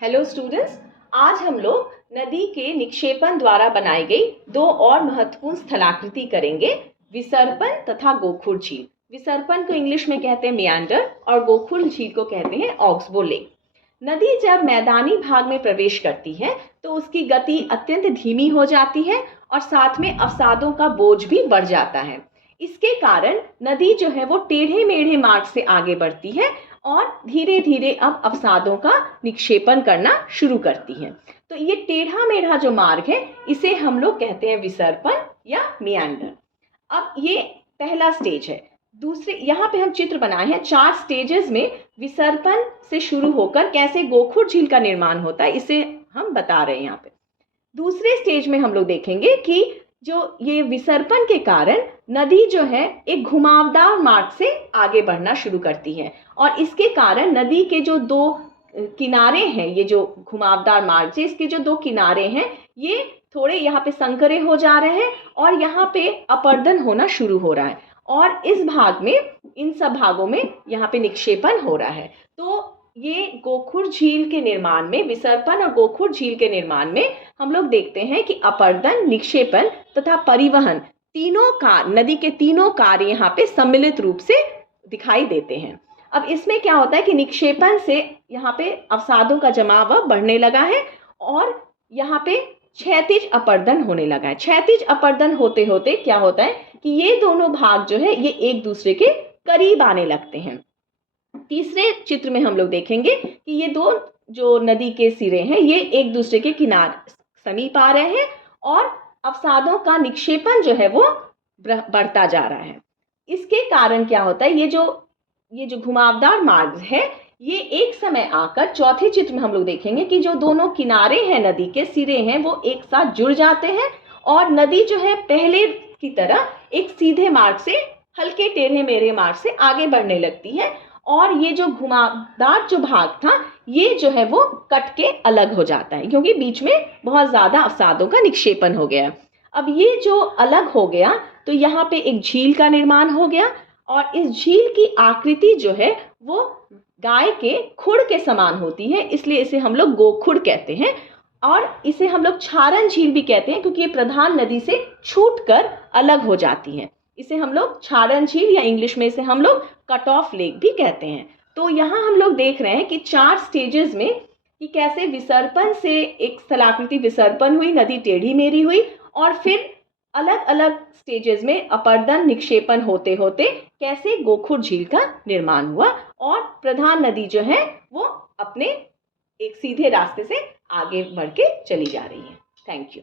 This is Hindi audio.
हेलो स्टूडेंट्स, आज हम लोग नदी के निक्षेपण द्वारा बनाई गई दो और महत्वपूर्ण स्थलाकृति करेंगे, विसर्पण तथा गोखुर झील। विसर्पण को इंग्लिश में कहते हैं मियांडर और गोखुर झील को कहते हैं ऑक्सबो लेक। नदी जब मैदानी भाग में प्रवेश करती है तो उसकी गति अत्यंत धीमी हो जाती है और साथ में अवसादों का बोझ भी बढ़ जाता है। इसके कारण नदी जो है वो टेढ़े मेढ़े मार्ग से आगे बढ़ती है और धीरे धीरे अब अवसादों का निक्षेपण करना शुरू करती है। तो ये टेढ़ा मेढ़ा जो मार्ग है इसे हम लोग कहते हैं विसर्पण या मियांडर। अब ये पहला स्टेज है। दूसरे यहाँ पे हम चित्र बनाए हैं 4 स्टेजेस में विसर्पण से शुरू होकर कैसे गोखुर झील का निर्माण होता है इसे हम बता रहे हैं यहाँ पे। दूसरे स्टेज में हम लोग देखेंगे कि जो ये विसर्पण के कारण नदी जो है एक घुमावदार मार्ग से आगे बढ़ना शुरू करती है और इसके कारण नदी के जो दो किनारे हैं, ये जो घुमावदार मार्ग से इसके जो 2 किनारे हैं ये थोड़े यहाँ पे संकरे हो जा रहे हैं और यहाँ पे अपर्दन होना शुरू हो रहा है और इस भाग में, इन सब भागों में यहाँ पे निक्षेपण हो रहा है। तो ये गोखुर झील के निर्माण में, विसर्पण और गोखुर झील के निर्माण में हम लोग देखते हैं कि अपर्दन, निक्षेपण तथा परिवहन तीनों का, नदी के तीनों कार्य यहाँ पे सम्मिलित रूप से दिखाई देते हैं। अब इसमें क्या होता है कि निक्षेपण से यहाँ पे अवसादों का जमाव बढ़ने लगा है और यहाँ पे क्षैतिज अपर्दन होने लगा है। क्षैतिज अपर्दन होते होते क्या होता है कि ये दोनों भाग जो है ये एक दूसरे के करीब आने लगते हैं। तीसरे चित्र में हम लोग देखेंगे कि ये दो जो नदी के सिरे हैं ये एक दूसरे के किनारे समीप आ रहे हैं और अवसादों का निक्षेपण जो है वो बढ़ता जा रहा है। इसके कारण क्या होता है, ये जो घुमावदार मार्ग है ये एक समय आकर, चौथे चित्र में हम लोग देखेंगे कि जो दोनों किनारे हैं, नदी के सिरे हैं, वो एक साथ जुड़ जाते हैं और नदी जो है पहले की तरह एक सीधे मार्ग से हल्के टेढ़े मेढ़े मार्ग से आगे बढ़ने लगती है और ये जो घुमावदार जो भाग था ये जो है वो कट के अलग हो जाता है क्योंकि बीच में बहुत ज़्यादा अवसादों का निक्षेपण हो गया। अब ये जो अलग हो गया तो यहाँ पे एक झील का निर्माण हो गया और इस झील की आकृति जो है वो गाय के खुर के समान होती है, इसलिए इसे हम लोग गोखुर कहते हैं और इसे हम लोग क्षारण झील भी कहते हैं क्योंकि ये प्रधान नदी से छूटकर अलग हो जाती है। इसे हम लोग क्षारण झील या इंग्लिश में इसे हम लोग कट ऑफ लेक भी कहते हैं। तो यहाँ हम लोग देख रहे हैं कि 4 स्टेजेस में कि कैसे विसर्पण से एक स्थलाकृति विसर्पण हुई, नदी टेढ़ी मेढ़ी हुई और फिर अलग अलग स्टेजेस में अपर्दन, निक्षेपण होते होते कैसे गोखुर झील का निर्माण हुआ और प्रधान नदी जो है वो अपने एक सीधे रास्ते से आगे बढ़ के चली जा रही है। Thank you.